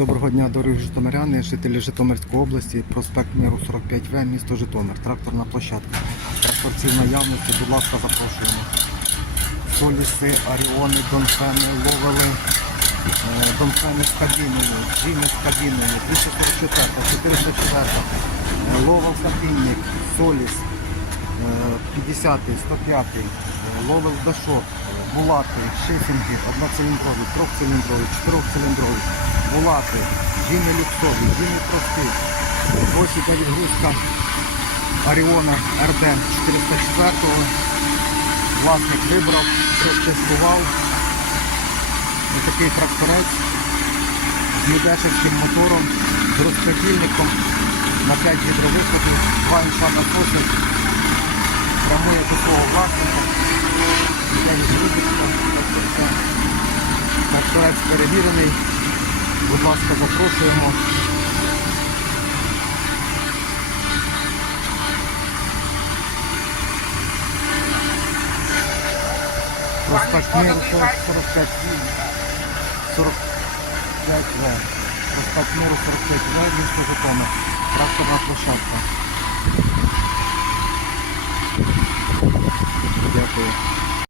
Доброго дня, дорогі житомиряни, жителі Житомирської області, проспект Міру 45В, місто Житомир, тракторна площадка. Тракторці наявності, будь ласка, запрошуємо. Соліси, аріони, донфени ловили, е, донфени з кабіною, джіни з кабіною, 244, 404, е, ловив сапінник, соліс, 50, 105, ловив дашок, булати, 6, 1циліндровий, 3-циліндровий, 4 чотирьохциліндрові. Булати, джини люксові, джини прості. Ось ця відгрузка Оріона РД 404 Власник вибрав, тестував. Ось такий тракторець з медешевським мотором, з розпредільником на 5 гідровиходів, два інша насоси, прямує до свого власника. Тракторець перевірений. Будь ласка, запрошуємо. Проспект Миру 45 45В. Проспект Миру 45В, місто Житомир. Тракторна площадка.